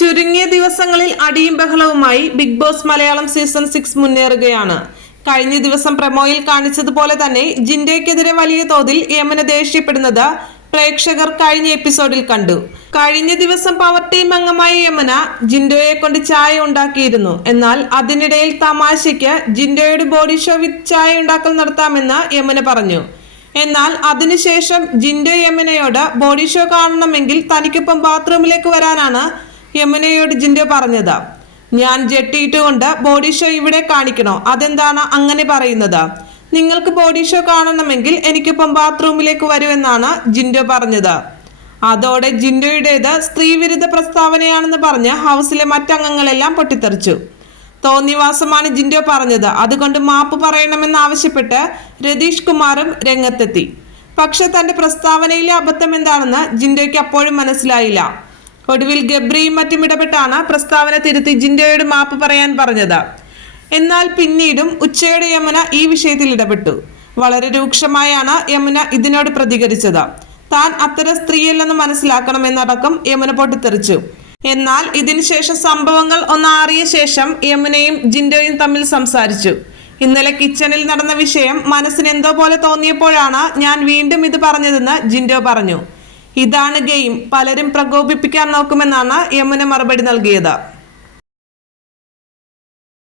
ചുരുങ്ങിയ ദിവസങ്ങളിൽ അടിയും ബഹളവുമായി Bigg Boss Malayalam season six മുന്നേറുകയാണ്. കഴിഞ്ഞ ദിവസം പ്രമോയിൽ കാണിച്ചതുപോലെ തന്നെ ജിൻഡയ്ക്കെതിരെ വലിയ തോതിൽ യമന ദേഷ്യപ്പെടുന്നത് പ്രേക്ഷകർ കഴിഞ്ഞ എപ്പിസോഡിൽ കണ്ടു. കഴിഞ്ഞ ദിവസം പവർ ടീം അംഗമായ യമന ജിൻഡോയെ കൊണ്ട് ചായ ഉണ്ടാക്കിയിരുന്നു. എന്നാൽ അതിനിടയിൽ തമാശയ്ക്ക് ജിൻഡോയുടെ ബോഡി ഷോ വിത്ത് ചായ ഉണ്ടാക്കൽ നടത്താമെന്ന് യമന പറഞ്ഞു. എന്നാൽ അതിനുശേഷം ജിൻഡോ യമനയോട് ബോഡി ഷോ കാണണമെങ്കിൽ തനിക്കൊപ്പം ബാത്റൂമിലേക്ക് വരാനാണ് യമുനയോട് ജിൻഡോ പറഞ്ഞത് ഞാൻ ജെട്ടിയിട്ടുകൊണ്ട് ബോഡി ഷോ ഇവിടെ കാണിക്കണോ? അതെന്താണ് അങ്ങനെ പറയുന്നത്? നിങ്ങൾക്ക് ബോഡി ഷോ കാണണമെങ്കിൽ എനിക്കൊപ്പം ബാത്റൂമിലേക്ക് വരൂ എന്നാണ് ജിൻഡോ പറഞ്ഞത്. അതോടെ ജിൻഡോയുടേത് സ്ത്രീവിരുദ്ധ പ്രസ്താവനയാണെന്ന് പറഞ്ഞ് ഹൗസിലെ മറ്റംഗങ്ങളെല്ലാം പൊട്ടിത്തെറിച്ചു. തോന്നിവാസമാണ് ജിൻഡോ പറഞ്ഞത്. അതുകൊണ്ട് മാപ്പ് പറയണമെന്നാവശ്യപ്പെട്ട് രതീഷ് കുമാറും രംഗത്തെത്തി. പക്ഷെ തന്റെ പ്രസ്താവനയിലെ അബദ്ധം എന്താണെന്ന് ജിൻഡോയ്ക്ക് അപ്പോഴും മനസ്സിലായില്ല. ഒടുവിൽ ഗബ്രിയും മറ്റും ഇടപെട്ടാണ് പ്രസ്താവന തിരുത്തി ജിൻഡോയോട് മാപ്പ് പറയാൻ പറഞ്ഞത്. എന്നാൽ പിന്നീടും ഉച്ചയുടെ യമുന ഈ വിഷയത്തിൽ ഇടപെട്ടു. വളരെ രൂക്ഷമായാണ് യമുന ഇതിനോട് പ്രതികരിച്ചത്. താൻ അത്തരം സ്ത്രീയല്ലെന്ന് മനസ്സിലാക്കണമെന്നടക്കം യമുന പൊട്ടിത്തെറിച്ചു. എന്നാൽ ഇതിനുശേഷം സംഭവങ്ങൾ ഒന്നാറിയ ശേഷം യമുനയും ജിൻഡോയും തമ്മിൽ സംസാരിച്ചു. ഇന്നലെ കിച്ചണിൽ നടന്ന വിഷയം മനസ്സിന് എന്തോ പോലെ തോന്നിയപ്പോഴാണ് ഞാൻ വീണ്ടും ഇത് പറഞ്ഞതെന്ന് ജിൻഡോ പറഞ്ഞു. ഇതാണ് ഗെയിം. പലരും പ്രകോപിപ്പിക്കാൻ നോക്കുമെന്നാണ് യമുന മറുപടി നൽകിയത്.